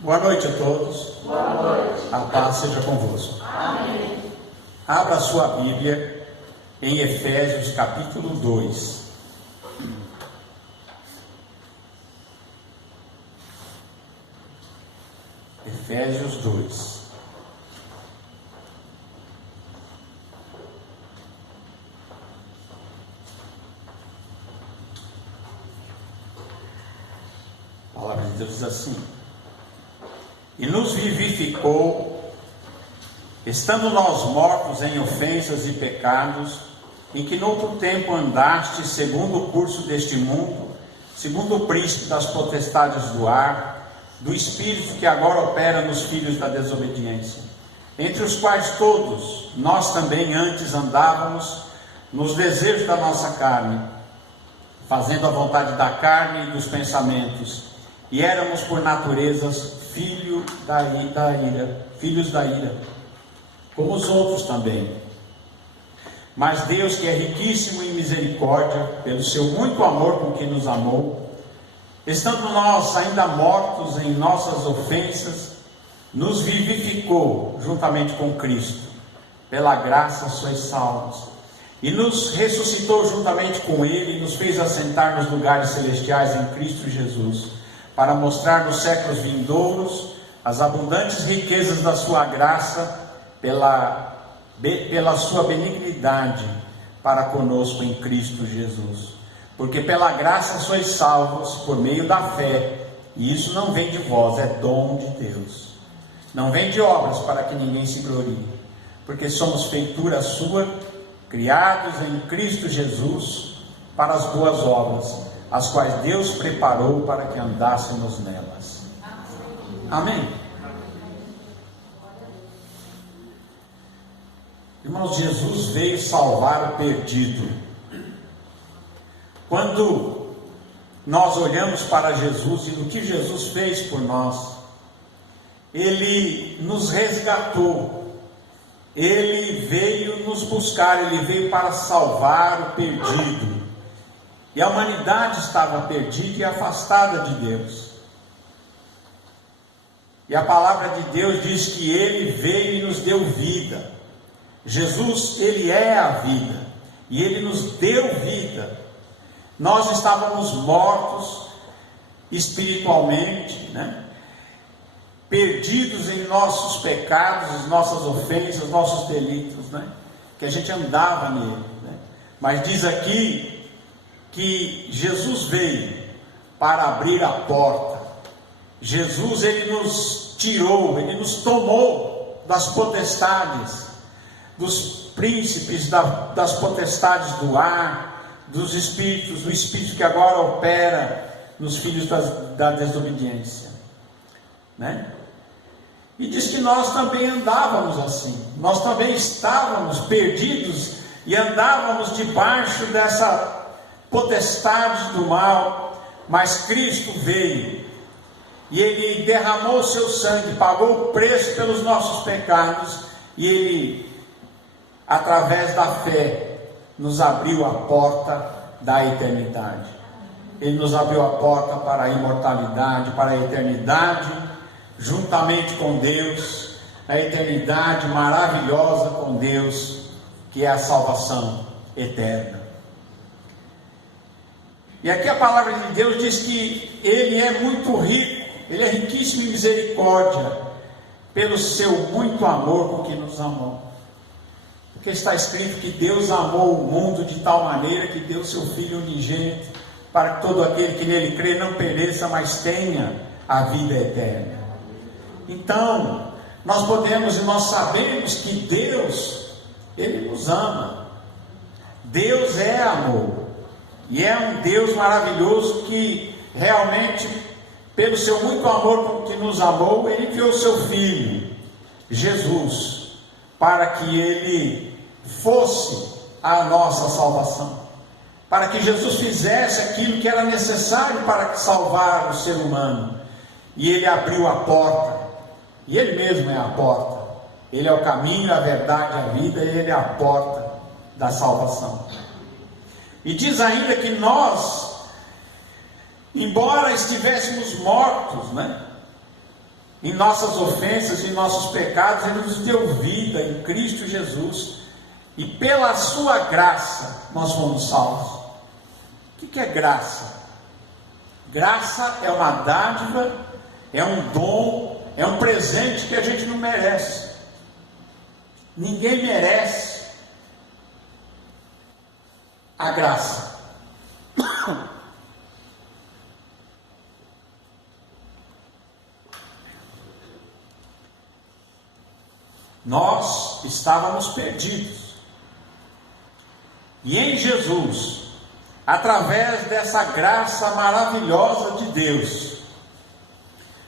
Boa noite a todos. Boa noite. A paz seja convosco. Amém. Abra a sua Bíblia em Efésios capítulo 2. Efésios 2. A palavra de Deus diz assim: e nos vivificou, estando nós mortos em ofensas e pecados, em que noutro tempo andaste segundo o curso deste mundo, segundo o príncipe das potestades do ar, do espírito que agora opera nos filhos da desobediência, entre os quais todos nós também antes andávamos nos desejos da nossa carne, fazendo a vontade da carne e dos pensamentos, e éramos por naturezas filhos da ira, como os outros também. Mas Deus, que é riquíssimo em misericórdia, pelo seu muito amor com que nos amou, estando nós ainda mortos em nossas ofensas, nos vivificou juntamente com Cristo. Pela graça sois salvos. E nos ressuscitou juntamente com Ele, e nos fez assentar nos lugares celestiais em Cristo Jesus, para mostrar nos séculos vindouros as abundantes riquezas da sua graça, pela sua benignidade para conosco em Cristo Jesus. Porque pela graça sois salvos por meio da fé, e isso não vem de vós, é dom de Deus. Não vem de obras, para que ninguém se glorie, porque somos feitura sua, criados em Cristo Jesus para as boas obras, as quais Deus preparou para que andássemos nelas. Amém? Irmãos, Jesus veio salvar o perdido. Quando nós olhamos para Jesus e no que Jesus fez por nós, Ele nos resgatou, Ele veio nos buscar, Ele veio para salvar o perdido. E a humanidade estava perdida e afastada de Deus. E a palavra de Deus diz que Ele veio e nos deu vida. Jesus, Ele é a vida, e Ele nos deu vida. Nós estávamos mortos espiritualmente, perdidos em nossos pecados, nossas ofensas, nossos delitos, que a gente andava nele, Mas diz aqui que Jesus veio para abrir a porta. Jesus, Ele nos tirou, Ele nos tomou das potestades, dos príncipes, das potestades do ar, dos espíritos, do espírito que agora opera nos filhos da desobediência, E diz que nós também andávamos assim, nós também estávamos perdidos e andávamos debaixo dessa potestade do mal, mas Cristo veio e Ele derramou o seu sangue, pagou o preço pelos nossos pecados, e Ele, através da fé, nos abriu a porta da eternidade. Ele nos abriu a porta para a imortalidade, para a eternidade, juntamente com Deus, a eternidade maravilhosa com Deus, que é a salvação eterna. E aqui a palavra de Deus diz que Ele é muito rico, Ele é riquíssimo em misericórdia, pelo seu muito amor com que nos amou. Porque está escrito que Deus amou o mundo de tal maneira que deu seu Filho unigênito, para que todo aquele que nele crê não pereça, mas tenha a vida eterna. Então, nós podemos e nós sabemos que Deus, Ele nos ama. Deus é amor. E é um Deus maravilhoso que realmente, pelo seu muito amor com que nos amou, Ele enviou o seu Filho, Jesus, para que Ele fosse a nossa salvação, para que Jesus fizesse aquilo que era necessário para salvar o ser humano. E Ele abriu a porta, e Ele mesmo é a porta. Ele é o caminho, a verdade, a vida, e Ele é a porta da salvação. E diz ainda que nós, embora estivéssemos mortos, em nossas ofensas, em nossos pecados, Ele nos deu vida em Cristo Jesus, e pela sua graça nós fomos salvos. O que é graça? Graça é uma dádiva, é um dom, é um presente que a gente não merece. Ninguém merece a graça. Nós estávamos perdidos, e em Jesus, através dessa graça maravilhosa de Deus,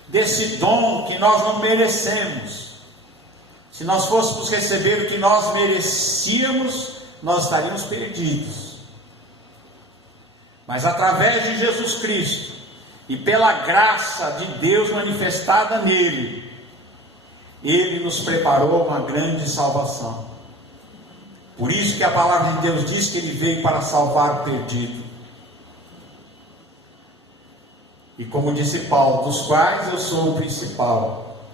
desse dom que nós não merecemos, se nós fôssemos receber o que nós merecíamos, nós estaríamos perdidos. Mas através de Jesus Cristo, e pela graça de Deus manifestada nele, Ele nos preparou uma grande salvação. Por isso que a palavra de Deus diz que Ele veio para salvar o perdido. E como disse Paulo, dos quais eu sou o principal,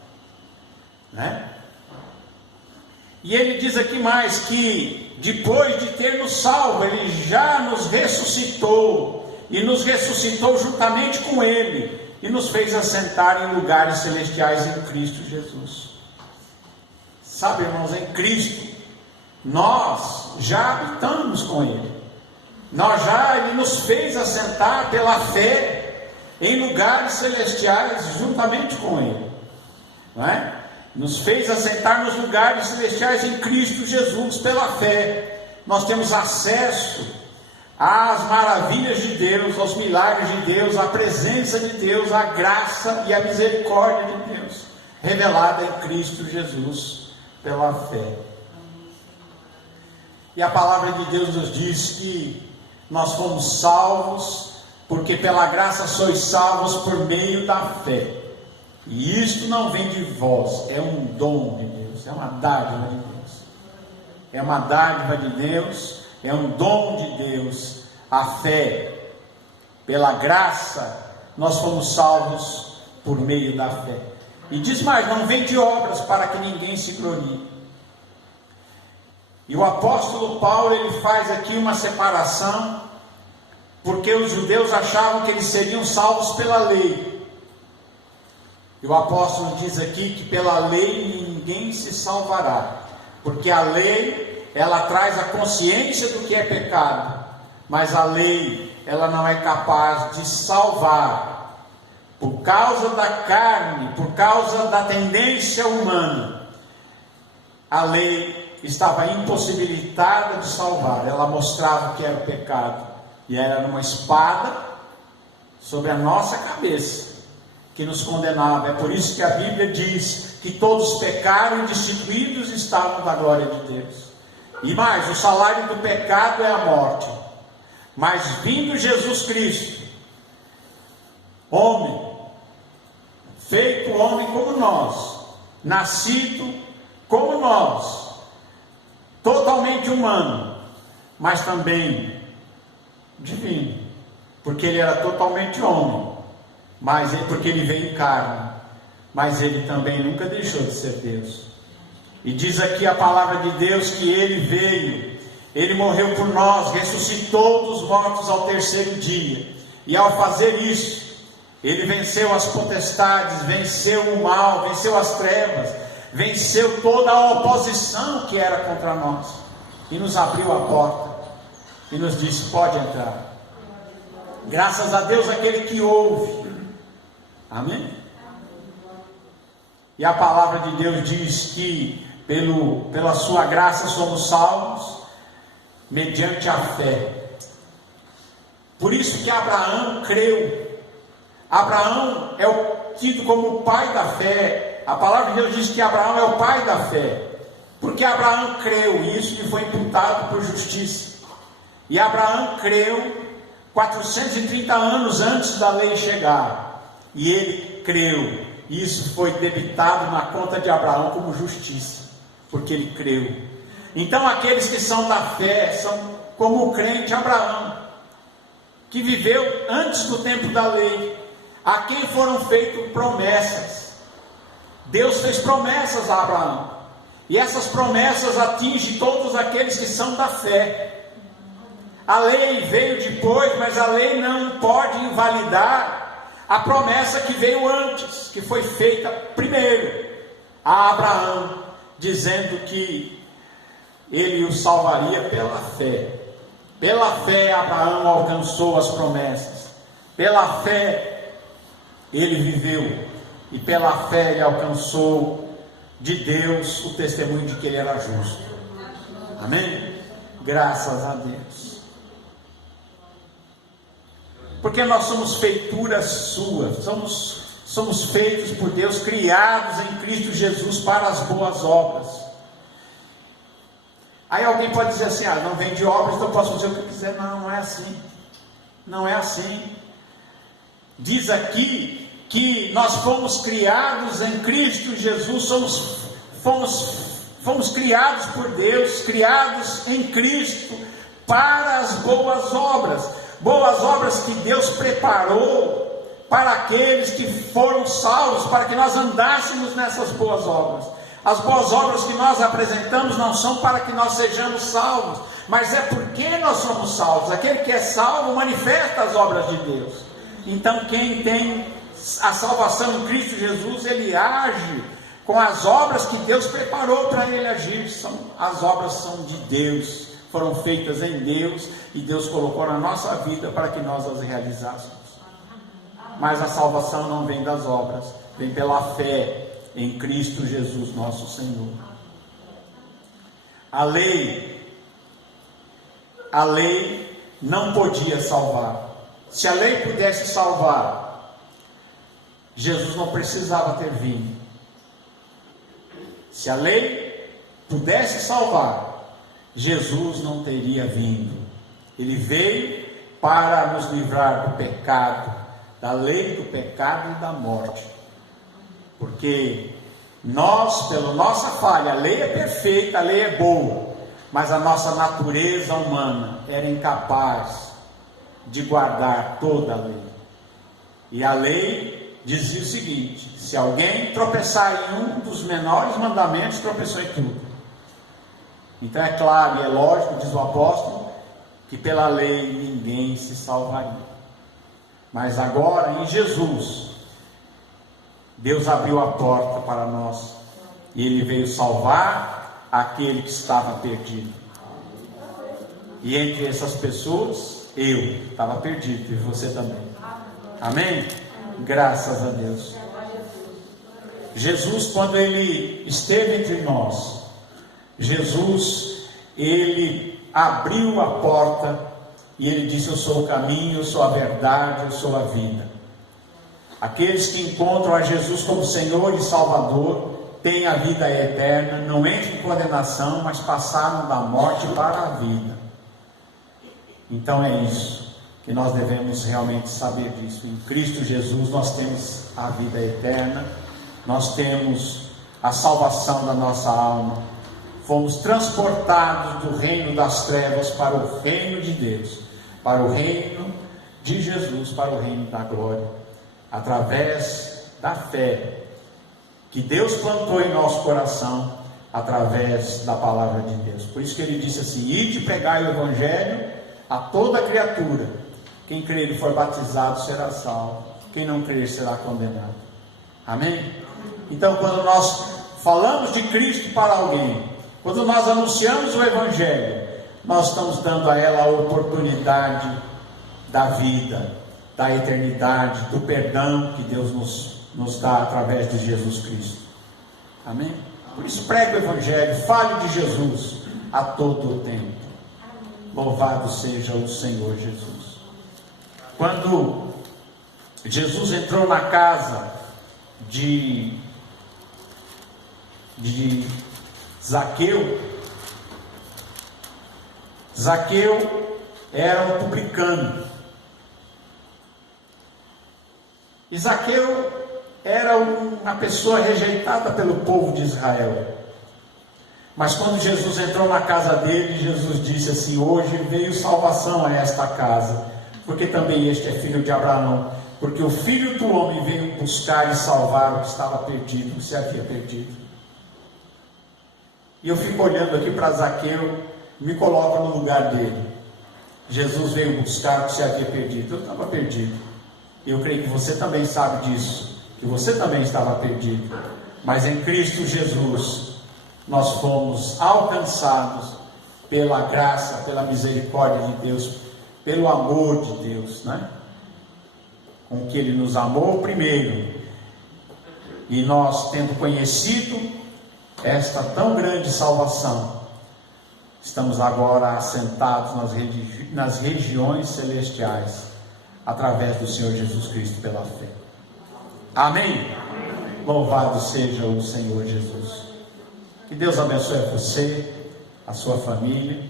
né? E ele diz aqui mais que depois de ter nos salvo, Ele já nos ressuscitou, e nos ressuscitou juntamente com Ele, e nos fez assentar em lugares celestiais em Cristo Jesus. Sabe, irmãos, em Cristo nós já habitamos com Ele. Ele nos fez assentar pela fé em lugares celestiais juntamente com Ele, não é? Nos fez assentar nos lugares celestiais em Cristo Jesus pela fé. Nós temos acesso às maravilhas de Deus, aos milagres de Deus, à presença de Deus, à graça e à misericórdia de Deus revelada em Cristo Jesus pela fé. E a palavra de Deus nos diz que nós fomos salvos, porque pela graça sois salvos por meio da fé. E isto não vem de vós, é um dom de Deus, é uma dádiva de Deus. É uma dádiva de Deus, é um dom de Deus, a fé. Pela graça nós fomos salvos por meio da fé. E diz mais, não vem de obras para que ninguém se glorie. E o apóstolo Paulo, ele faz aqui uma separação, porque os judeus achavam que eles seriam salvos pela lei. E o apóstolo diz aqui que pela lei ninguém se salvará, porque a lei, ela traz a consciência do que é pecado, mas a lei, ela não é capaz de salvar. Por causa da carne, por causa da tendência humana, a lei estava impossibilitada de salvar. Ela mostrava o que era o pecado, e era uma espada sobre a nossa cabeça que nos condenava. É por isso que a Bíblia diz que todos pecaram e destituídos estavam da glória de Deus. E mais, o salário do pecado é a morte. Mas vindo Jesus Cristo, homem, feito homem como nós, nascido como nós, totalmente humano, mas também divino, porque ele era totalmente homem, mas porque ele veio em carne, mas ele também nunca deixou de ser Deus. E diz aqui a palavra de Deus que ele veio, ele morreu por nós, ressuscitou dos mortos ao terceiro dia, e ao fazer isso, ele venceu as potestades, venceu o mal, venceu as trevas, venceu toda a oposição que era contra nós, e nos abriu a porta, e nos disse: pode entrar. Graças a Deus, aquele que ouve. Amém? E a palavra de Deus diz que pela sua graça somos salvos, mediante a fé. Por isso que Abraão creu. Abraão é tido como o pai da fé. A palavra de Deus diz que Abraão é o pai da fé, porque Abraão creu, e isso lhe foi imputado por justiça. E Abraão creu 430 anos antes da lei chegar, e ele creu, e isso foi debitado na conta de Abraão como justiça, porque ele creu. Então aqueles que são da fé são como o crente Abraão, que viveu antes do tempo da lei, a quem foram feitas promessas. Deus fez promessas a Abraão, e essas promessas atingem todos aqueles que são da fé. A lei veio depois, mas a lei não pode invalidar a promessa que veio antes, que foi feita primeiro a Abraão, dizendo que ele o salvaria pela fé. Pela fé Abraão alcançou as promessas, pela fé ele viveu, e pela fé ele alcançou de Deus o testemunho de que ele era justo. Amém? Graças a Deus. Porque nós somos feituras suas, somos feitos por Deus, criados em Cristo Jesus para as boas obras. Aí alguém pode dizer assim: não vem de obras, então eu posso fazer o que quiser. Não, não é assim. Não é assim. Diz aqui que nós fomos criados em Cristo Jesus, fomos criados por Deus, criados em Cristo para as boas obras que Deus preparou para aqueles que foram salvos, para que nós andássemos nessas boas obras. As boas obras que nós apresentamos não são para que nós sejamos salvos, mas é porque nós somos salvos. Aquele que é salvo manifesta as obras de Deus. Então quem tem a salvação em Cristo Jesus, ele age com as obras que Deus preparou para ele agir. As obras são de Deus, foram feitas em Deus, e Deus colocou na nossa vida para que nós as realizássemos. Mas a salvação não vem das obras, vem pela fé em Cristo Jesus nosso Senhor. A lei não podia salvar. Se a lei pudesse salvar, Jesus não precisava ter vindo. Se a lei pudesse salvar, Jesus não teria vindo. Ele veio para nos livrar do pecado, da lei do pecado e da morte. Porque nós, pela nossa falha, a lei é perfeita, a lei é boa, mas a nossa natureza humana era incapaz de guardar toda a lei. E a lei dizia o seguinte: se alguém tropeçar em um dos menores mandamentos, tropeçou em tudo. Então é claro e é lógico, diz o apóstolo, que pela lei ninguém se salvaria. Mas agora em Jesus, Deus abriu a porta para nós, e Ele veio salvar aquele que estava perdido. E entre essas pessoas, eu estava perdido, e você também. Amém? Graças a Deus. Jesus, quando Ele esteve entre nós, Jesus, Ele abriu a porta, e Ele disse: eu sou o caminho, eu sou a verdade, eu sou a vida. Aqueles que encontram a Jesus como Senhor e Salvador têm a vida eterna, não entram em condenação, mas passaram da morte para a vida. Então é isso que nós devemos realmente saber disso. Em Cristo Jesus nós temos a vida eterna, nós temos a salvação da nossa alma, fomos transportados do reino das trevas para o reino de Deus, para o reino de Jesus, para o reino da glória, através da fé que Deus plantou em nosso coração, através da palavra de Deus. Por isso que Ele disse assim: ide pregai o Evangelho a toda criatura, quem crer e for batizado será salvo, quem não crer será condenado. Amém? Então, quando nós falamos de Cristo para alguém, quando nós anunciamos o Evangelho, nós estamos dando a ela a oportunidade da vida, da eternidade, do perdão que Deus nos dá através de Jesus Cristo. Amém? Por isso pregue o Evangelho, fale de Jesus a todo o tempo. Louvado seja o Senhor Jesus. Quando Jesus entrou na casa de Zaqueu, Zaqueu era um publicano. E Zaqueu era uma pessoa rejeitada pelo povo de Israel. Mas quando Jesus entrou na casa dele, Jesus disse assim: hoje veio salvação a esta casa, porque também este é filho de Abraão, porque o Filho do Homem veio buscar e salvar o que estava perdido, o que se havia perdido. E eu fico olhando aqui para Zaqueu, me coloco no lugar dele. Jesus veio buscar o que se havia perdido. Eu estava perdido. Eu creio que você também sabe disso, que você também estava perdido. Mas em Cristo Jesus, nós fomos alcançados pela graça, pela misericórdia de Deus, pelo amor de Deus, né? Com que Ele nos amou primeiro. E nós, tendo conhecido esta tão grande salvação, estamos agora assentados nas regiões celestiais, através do Senhor Jesus Cristo pela fé. Amém? Louvado seja o Senhor Jesus. Que Deus abençoe você, a sua família,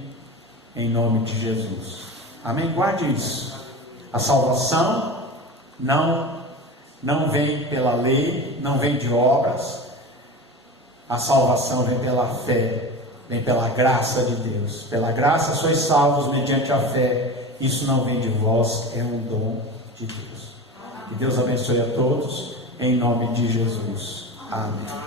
em nome de Jesus. Amém? Guarde isso. A salvação não vem pela lei, não vem de obras. A salvação vem pela fé, vem pela graça de Deus. Pela graça sois salvos mediante a fé. Isso não vem de vós, é um dom de Deus. Que Deus abençoe a todos, em nome de Jesus. Amém.